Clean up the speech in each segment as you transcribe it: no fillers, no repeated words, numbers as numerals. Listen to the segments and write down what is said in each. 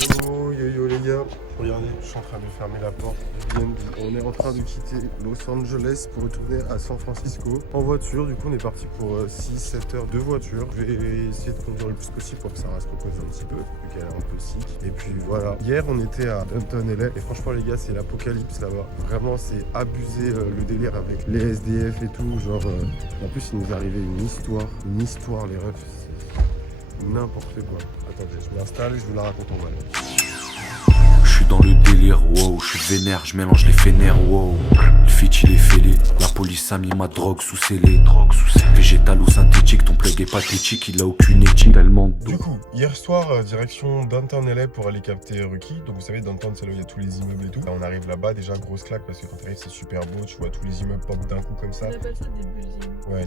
Yo yo yo les gars, regardez, je suis en train de fermer la porte du BNB. On est en train de quitter Los Angeles pour retourner à San Francisco en voiture. Du coup on est parti pour 6-7 heures de voiture. Je vais essayer de conduire le plus possible pour que ça reste repose un petit peu, vu qu'elle est un peu sick. Et puis voilà, hier on était à Downtown LA et franchement les gars c'est l'apocalypse là-bas. Vraiment c'est abusé le délire avec les SDF et tout. Genre en plus il nous est arrivé une histoire les refs. N'importe quoi. Attendez, je m'installe et je vous la raconte en mal. Je suis dans le délire, wow, je suis vénère, je mélange les fénères, wow. Le fit il est fêlé, la police a mis ma drogue sous scellé. Végétal ou synthétique, ton plug est pathétique, il a aucune éthique, tellement d'eau. Du coup, hier soir, direction Downtown LA pour aller capter Rookie. Donc vous savez, Downtown c'est là où il y a tous les immeubles et tout. Là, on arrive là-bas, déjà grosse claque parce que quand t'arrives c'est super beau, tu vois tous les immeubles pop d'un coup comme ça. On appelle ça des buildings. Ouais,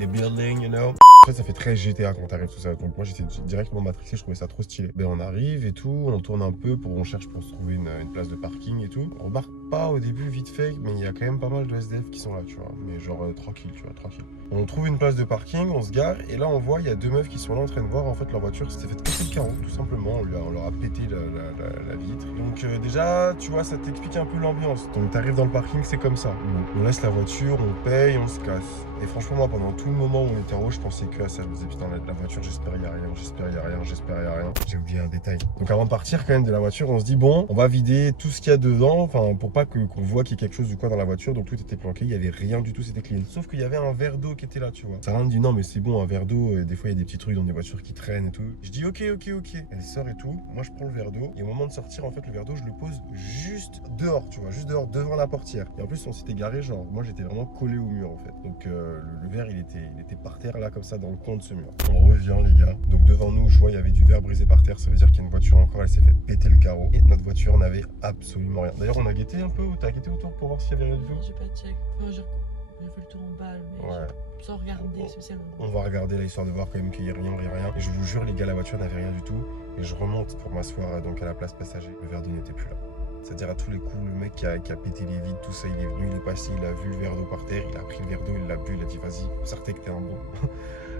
les buildings, you know. En fait, ça fait très GTA quand t'arrives tout ça. Donc moi j'étais directement matrixé, je trouvais ça trop stylé. Ben on arrive et tout, on tourne un peu, on cherche pour se trouver une place de parking et tout. On remarque pas au début vite fait, mais il y a quand même pas mal de SDF qui sont là, tu vois. Mais genre tranquille, tu vois, tranquille. On trouve une place de parking, on se gare et là on voit il y a deux meufs qui sont là en train de voir en fait leur voiture s'était fait casser le carreau tout simplement. On leur a pété la vitre. Donc déjà tu vois ça t'explique un peu l'ambiance. Donc t'arrives dans le parking c'est comme ça. On laisse la voiture, on paye, on se casse. Et franchement moi pendant tout le moment où on était en haut je pensais que à ça. Je me disais putain la voiture j'espère y a rien, j'espère y a rien, j'espère y a rien. J'ai oublié un détail. Donc avant de partir quand même de la voiture on se dit bon on va vider tout ce qu'il y a dedans. Enfin pour pas qu'on voit qu'il y ait quelque chose du quoi dans la voiture. Donc tout était planqué, il y avait rien du tout, c'était clean. Sauf qu'il y avait un verre d'eau qui était là tu vois. Sarah me dit non mais c'est bon un verre d'eau, des fois il y a des petits trucs dans des voitures qui traînent et tout. Je dis ok. Elle sort et tout. Moi je prends le verre d'eau et au moment de sortir en fait le verre d'eau je le pose juste dehors tu vois, juste dehors devant la portière. Et en plus on s'était garé genre moi j'étais vraiment collé au mur en fait. Donc le verre il était par terre là comme ça dans le coin de ce mur. On revient les gars. Donc devant nous je vois il y avait du verre brisé par terre, ça veut dire qu'il y a une voiture encore, elle s'est fait péter le carreau et notre voiture n'avait absolument rien. D'ailleurs on a guetté un peu, ou t'as guetté autour pour voir s'il y avait rien du tout? J'ai pas check. Enfin, j'ai fait le tour en balle, mais Ouais. sans regarder spécialement. On va regarder là histoire de voir quand même qu'il n'y a rien. Et je vous jure les gars la voiture n'avait rien du tout. Et je remonte pour m'asseoir donc à la place passager. Le verre d'eau n'était plus là. C'est-à-dire à tous les coups, le mec qui a pété les vides, tout ça, il est venu, il est passé, il a vu le verre d'eau par terre, il a pris le verre d'eau, il l'a bu, il a dit vas-y, sortez que t'es un bon.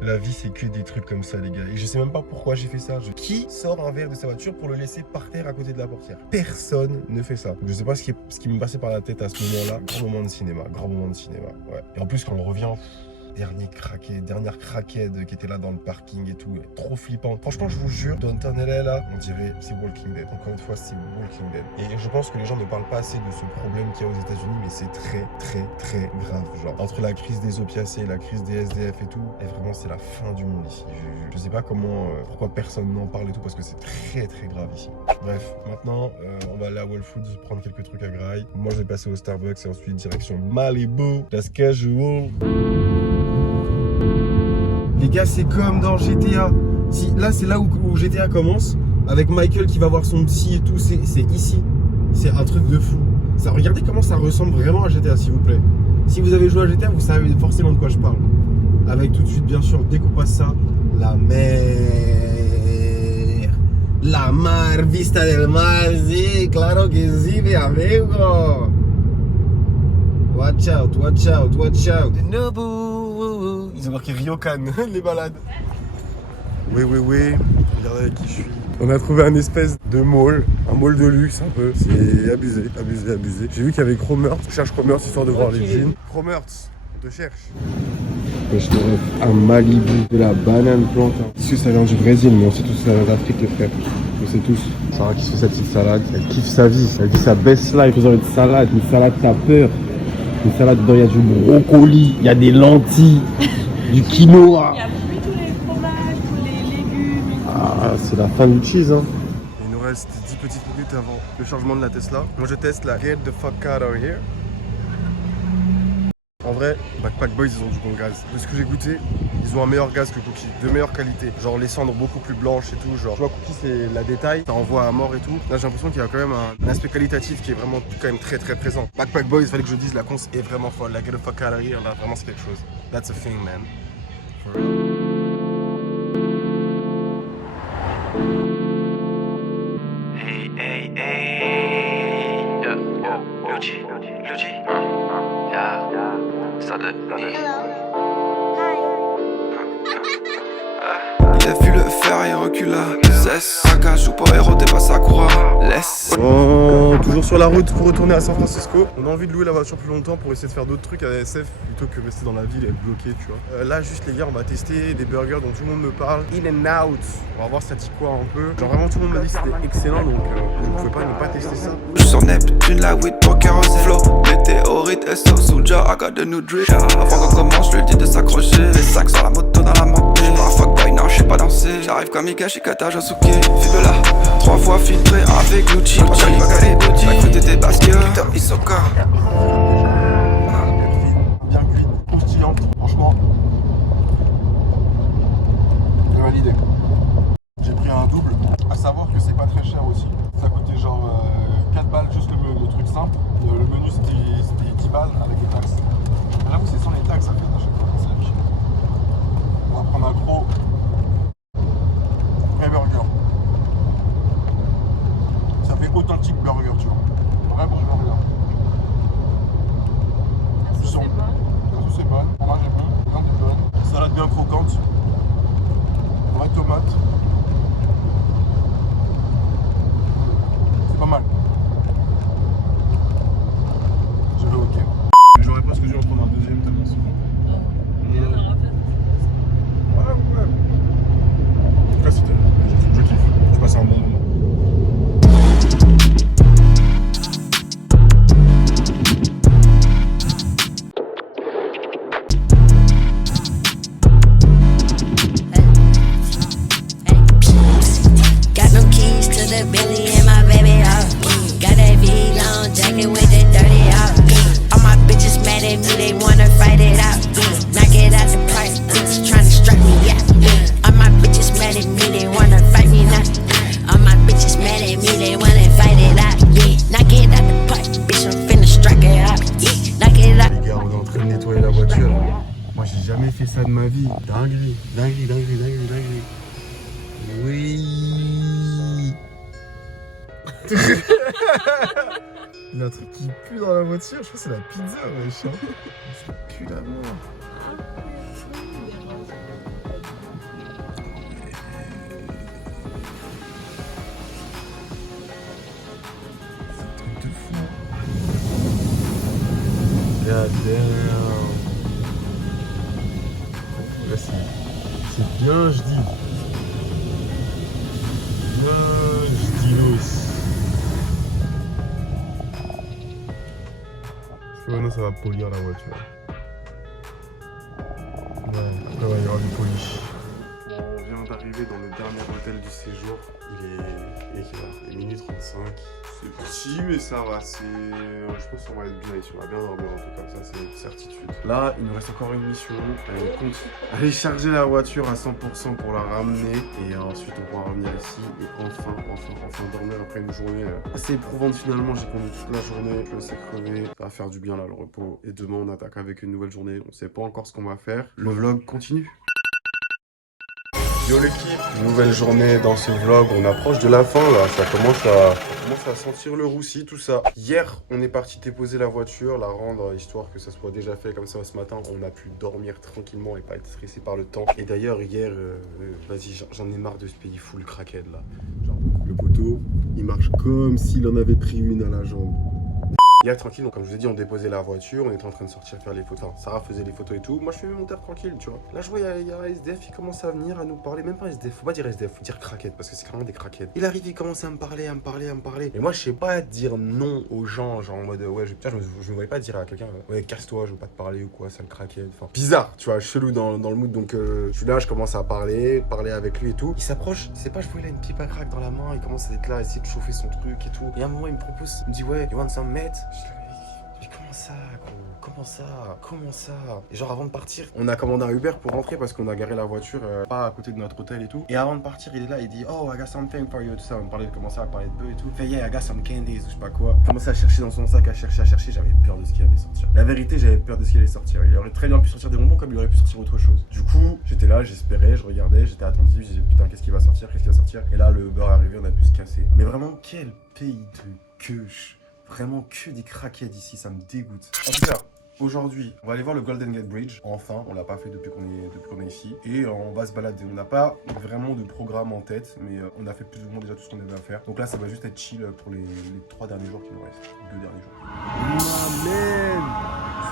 La vie c'est que des trucs comme ça les gars. Et je sais même pas pourquoi j'ai fait ça. Qui sort un verre de sa voiture pour le laisser par terre à côté de la portière? Personne ne fait ça. Je sais pas ce qui me passait par la tête à ce moment-là. Grand moment de cinéma, ouais. Et en plus quand on revient... Dernière craquette qui était là dans le parking et tout, trop flippant. Franchement, je vous jure, Downtown LA là, on dirait c'est Walking Dead. Encore une fois, c'est Walking Dead. Et je pense que les gens ne parlent pas assez de ce problème qu'il y a aux États-Unis, mais c'est très grave. Genre, entre la crise des opiacés, la crise des SDF et tout, et vraiment, c'est la fin du monde ici. Je sais pas pourquoi personne n'en parle et tout, parce que c'est très grave ici. Bref, maintenant, on va aller à Whole Foods prendre quelques trucs à graille. Moi, je vais passer au Starbucks et ensuite direction Malibu, that's casual. Les gars, c'est comme dans GTA. Là, c'est là où GTA commence. Avec Michael qui va voir son psy et tout. C'est ici. C'est un truc de fou. Ça, regardez comment ça ressemble vraiment à GTA, s'il vous plaît. Si vous avez joué à GTA, vous savez forcément de quoi je parle. Avec tout de suite, bien sûr, dès qu'on passe ça, la mer. La mar, vista del mar, si, claro que si, mi amigo. Watch out. Ils ont marqué Ryokan, les balades. Oui. Regardez avec qui je suis. On a trouvé un espèce de mall, un mall de luxe un peu. C'est abusé. J'ai vu qu'il y avait Cromers. Je cherche Cromers histoire de voir les jeans. Cromers, on te cherche. Je te rêve un Malibu, de la banane plantain. Parce que ça vient du Brésil, mais on sait tous que ça vient d'Afrique, les frères. On sait tous. Sarah qui se fait sa petite salade, elle kiffe sa vie. Elle dit sa best life, faisant une salade t'as peur. Une salade dedans, il y a du brocoli, il y a des lentilles, du quinoa. Il y a plus tous les fromages, tous les légumes. Ah, c'est la fin du cheese, hein. Il nous reste 10 petites minutes avant le chargement de la Tesla. Moi, je teste la Get the fuck out of here. En vrai, Backpack Boys, ils ont du bon gaz. De ce que j'ai goûté, ils ont un meilleur gaz que Cookie, de meilleure qualité. Genre les cendres beaucoup plus blanches et tout. Genre, tu vois, Cookie, c'est la détail, ça envoie à mort et tout. Là, j'ai l'impression qu'il y a quand même un aspect qualitatif qui est vraiment quand même très présent. Backpack Boys, il fallait que je dise, la cons est vraiment folle. La Get the fuck out of here, là, vraiment, c'est quelque chose. That's a thing, man. For real. Hey, yeah, Luigi, yeah, ça de Il a vu le faire et recula. Cesse, saccage ou pas héros, t'es pas ça Toujours sur la route pour retourner à San Francisco. On a envie de louer la voiture plus longtemps pour essayer de faire d'autres trucs à la SF plutôt que rester dans la ville et être bloqué, tu vois. Là, juste les gars, on va tester des burgers dont tout le monde me parle. In and Out. On va voir ça dit quoi un peu. Genre vraiment tout le monde m'a dit que c'était excellent, donc je ne pouvais pas ne pas tester ça. Sur Neptune, la weed pour kérosène. Flow, météorite, SO, Soulja, I got the new drip. Avant qu'on commence, je lui dis de s'accrocher. Les sacs sur la moto dans la montée. J'suis fuck boy, non, j'sais pas danser. J'arrive comme Ikashi, Kata, Josuke. Fibula, 3 fois filtré avec Lucci. Johnny Bagari, Bouti. À côté des Basquiat, Peter Isoka. Bien cuite, croustillante, franchement. J'ai validé. J'ai pris un double. À savoir que c'est pas très cher aussi. Ça coûtait genre 4 balles juste le truc simple. Le menu c'était 10 balles avec les taxes. J'avoue c'est sans les taxes, ça fait à chaque fois quand c'est la vie. On va prendre un gros vrai burger. Ça fait authentique burger, tu vois. Vrai bon burger. La sauce est bonne. La sauce est bonne, fromage est bon, viande est bonne. Salade bien croquante. Vraie tomate. C'est pas mal. Je vais ok. J'aurais presque dû en prendre un deuxième tellement c'est bon. Il y en aura peut-être. Ouais. En tout cas, c'était. Je kiffe. Je passe un bon moment. Got them keys to the Bentley and my baby out. Got that V-long jacket with the dirty out. All my bitches mad at me, they wanna fight it out. Knock it out the park, bitches tryna strike me, yeah. All my bitches mad at me, they wanna fight me now. All my bitches mad at me, they wanna fight it out, yeah. Knock it out the park, bitch, I'm finna strike it out, yeah. Knock it out. Les gars, on est en train de nettoyer la voiture. Moi, j'ai jamais fait ça de ma vie. Dinguerie. Oui. Il y a un truc qui pue dans la voiture, je crois que c'est la pizza, wesh. Ça pue la mort. C'est un truc de fou. God damn. Là, c'est bien, je dis. Maintenant ça va polir la voiture. Ouais, là il y aura du polish. On vient d'arriver dans le dernier hôtel du séjour. Il est minuit 35. C'est petit mais ça va. Je pense qu'on va être bien ici. On va bien dormir en tout cas. Ça c'est une certitude. Là il nous reste encore une mission. On compte aller charger la voiture à 100% pour la ramener. Et ensuite on pourra revenir ici. Et enfin dormir après une journée assez éprouvante finalement. J'ai conduit toute la journée. Je suis assez crevé. Ça va faire du bien là le repos. Et demain on attaque avec une nouvelle journée. On sait pas encore ce qu'on va faire. Le vlog continue. Yo l'équipe, nouvelle journée dans ce vlog, on approche de la fin là, ça commence à sentir le roussi tout ça. Hier on est parti déposer la voiture, la rendre histoire que ça soit déjà fait comme ça ce matin, on a pu dormir tranquillement et pas être stressé par le temps. Et d'ailleurs hier, vas-y j'en ai marre de ce pays full crackhead là. Genre le poteau, il marche comme s'il en avait pris une à la jambe. Hier tranquille, donc comme je vous ai dit on déposait la voiture, on était en train de sortir faire les photos, enfin Sarah faisait les photos et tout, moi je fais mon taf tranquille tu vois. Là je vois il y a un SDF, il commence à venir à nous parler, même pas SDF, faut pas dire SDF, faut dire craquette parce que c'est clairement des craquettes. Il arrive, il commence à me parler. Et moi je sais pas dire non aux gens, genre en mode ouais je me voyais pas dire à quelqu'un ouais casse-toi, je veux pas te parler ou quoi, sale craquette, enfin bizarre tu vois, chelou dans le mood, donc je suis là, je commence à parler avec lui et tout. Il s'approche, c'est pas je vois il a une pipe à crack dans la main, il commence à être là, à essayer de chauffer son truc et tout. Et à un moment il me propose, il me dit ouais, you want some mate? Mais comment ça, gros? Comment ça? Et genre avant de partir, on a commandé un Uber pour rentrer parce qu'on a garé la voiture pas à côté de notre hôtel et tout. Et avant de partir, il est là, il dit oh I got something for you, tout ça. On commençait à parler de bœufs et tout. Fait yeah I got some candies ou je sais pas quoi. On commençait à chercher dans son sac, à chercher. J'avais peur de ce qui allait sortir. La vérité, j'avais peur de ce qui allait sortir. Il aurait très bien pu sortir des bonbons comme il aurait pu sortir autre chose. Du coup, j'étais là, j'espérais, je regardais, j'étais attentif, je disais putain qu'est-ce qui va sortir? Et là le Uber est arrivé, on a pu se casser. Mais vraiment quel pays de queuche. Vraiment que des craquettes ici, ça me dégoûte. En tout cas, Aujourd'hui, on va aller voir le Golden Gate Bridge. Enfin, on l'a pas fait depuis qu'on est ici. Et on va se balader. On n'a pas vraiment de programme en tête, mais on a fait plus ou moins déjà tout ce qu'on avait à faire. Donc là, ça va juste être chill pour les 3 derniers jours qui nous restent. 2 derniers jours. Amen.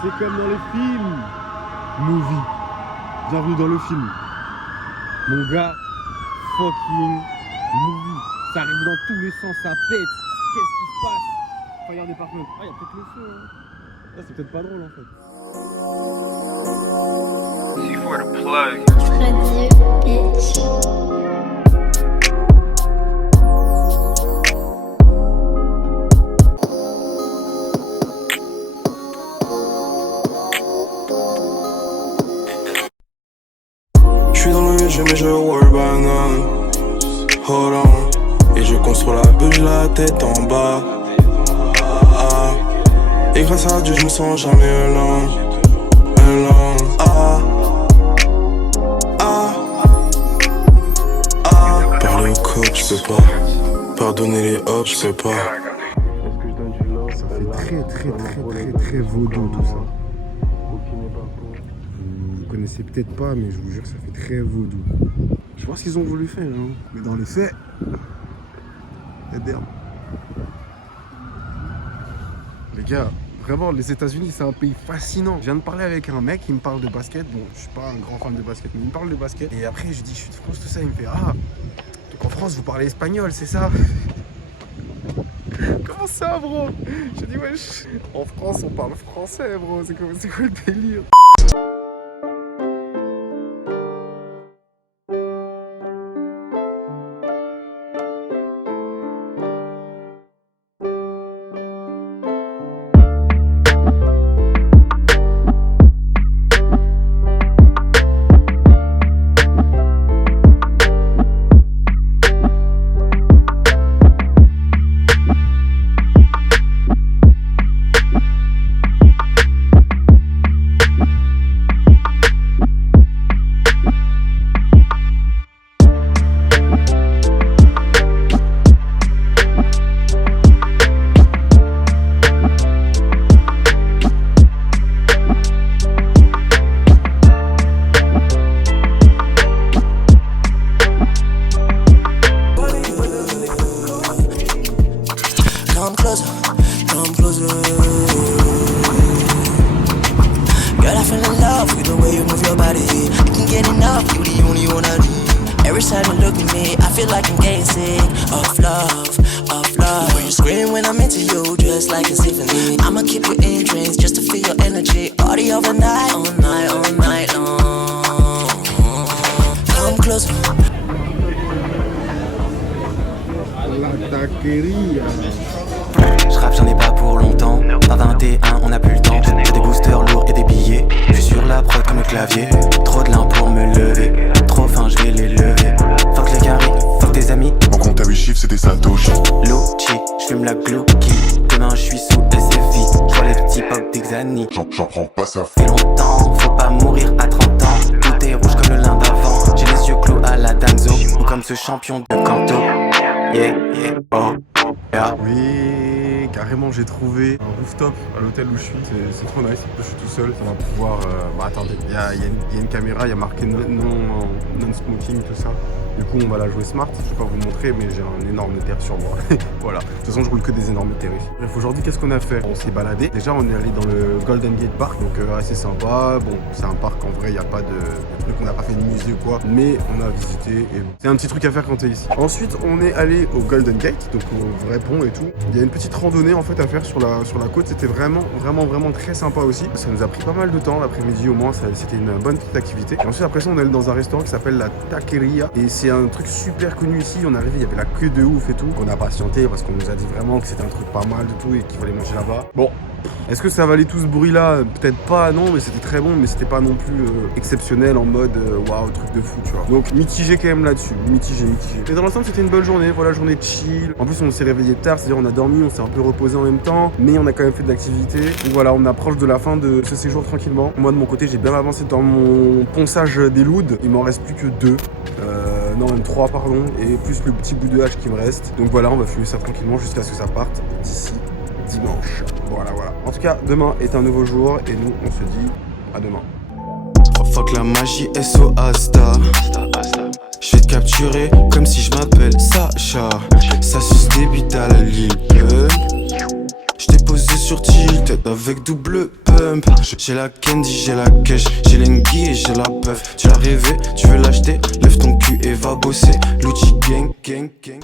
C'est comme dans les films. Movie. Bienvenue dans le film. Mon gars, fucking movie. Ça arrive dans tous les sens, ça pète. Qu'est-ce qui se passe? Regardez par contre. Ah, il y a peut-être le feu. Hein. Là, c'est peut-être pas drôle en fait. C4 the plug. Freddy, bitch. J'suis dans le jeu mais je work banane. Hold on. Et je construis la bulle, la tête en bas. Et grâce à Dieu je me sens jamais alone. Parler au coach je peux pas. Pardonner les hops je peux pas. Ça fait très vaudou tout ça. Vous connaissez peut-être pas, mais je vous jure que ça fait très vaudou. Je vois ce qu'ils ont voulu faire, hein. Mais dans les faits, il y a d'herbe. Les gars, vraiment, les États-Unis, c'est un pays fascinant. Je viens de parler avec un mec, il me parle de basket. Bon, je suis pas un grand fan de basket, mais il me parle de basket. Et après, je dis, je suis de France, tout ça. Il me fait, ah, donc en France, vous parlez espagnol, c'est ça? Comment ça, bro? Je dis, wesh, en France, on parle français, bro. C'est quoi le délire? Come closer. Girl, I fell in love with the way you move your body. You can get enough, you the only one I need. Every time you look at me, I feel like I'm getting sick of love, of love. When you scream when I'm into you, just like a symphony. I'ma keep you in dreams just to feel your energy. Party overnight, all night long. Come closer. La taqueria. J'rappe, j'en ai pas pour longtemps. Pas 21, on a plus le temps. J'ai des boosters lourds et des billets. J'suis sur la prod comme le clavier. Trop de lin pour me lever. Trop fin, j'vais les lever. Fuck les carrés, fuck tes amis. Mon compte à 8 chiffres, c'était Satoshi. Low-chi, j'fume la Glookie. Demain j'suis sous SFI. J'vois les petits pop d'Exani. J'en prends pas ça. Fait longtemps, faut pas mourir à 30 ans. Tout est rouge comme le lin d'avant. J'ai les yeux clos à la Danzo. Ou comme ce champion de Kanto. Yeah, yeah, oh, yeah. Oui, carrément, j'ai trouvé un rooftop à l'hôtel où je suis. C'est trop nice. Je suis tout seul. On va pouvoir. Bah attendez, il y a une caméra, il y a marqué non-smoking, tout ça. Du coup, on va la jouer smart. Je vais pas vous montrer, mais j'ai un énorme terre sur moi. Voilà. De toute façon, je roule que des énormes terres ici. Bref, aujourd'hui, qu'est-ce qu'on a fait? On s'est baladé. Déjà, on est allé dans le Golden Gate Park, donc assez sympa. Bon, c'est un parc en vrai, il n'y a pas de truc, on n'a pas fait de musée ou quoi, mais on a visité et c'est un petit truc à faire quand t'es ici. Ensuite, on est allé au Golden Gate, donc au vrai pont et tout. Il y a une petite randonnée en fait à faire sur la côte. C'était vraiment très sympa aussi. Ça nous a pris pas mal de temps l'après-midi au moins. C'était une bonne petite activité. Et ensuite, après ça, on est allé dans un restaurant qui s'appelle la Taqueria et c'est un truc super connu ici. On est arrivé, il y avait la queue de ouf et tout. On a patienté parce qu'on nous a dit vraiment que c'était un truc pas mal de tout et qu'il fallait manger là-bas. Bon, est-ce que ça valait tout ce bruit là? Peut-être pas, non, mais c'était très bon, mais c'était pas non plus exceptionnel en mode waouh, truc de fou, tu vois. Donc mitigé quand même là-dessus, mitigé. Mais dans l'ensemble, c'était une bonne journée, voilà, journée chill. En plus, on s'est réveillé tard, c'est-à-dire on a dormi, on s'est un peu reposé en même temps, mais on a quand même fait de l'activité. Donc voilà, on approche de la fin de ce séjour tranquillement. Moi de mon côté, j'ai bien avancé dans mon ponçage des loudes. Il m'en reste plus que 2. Non, même 3, pardon, et plus le petit bout de hache qui me reste. Donc voilà, on va fumer ça tranquillement jusqu'à ce que ça parte d'ici 10 dimanche. Voilà. En tout cas, demain est un nouveau jour et nous, on se dit à demain. Oh, fuck la magie, SO Asta. Je vais te capturer comme si je m'appelle Sacha. Ça suce des bites à la ligne. J't'ai posé sur tilt avec double pump. J'ai la candy, j'ai la cash, j'ai l'engie et j'ai la puff. Tu l'as rêvé, tu veux l'acheter, lève ton cul et va bosser. Lucci gang, gang, gang.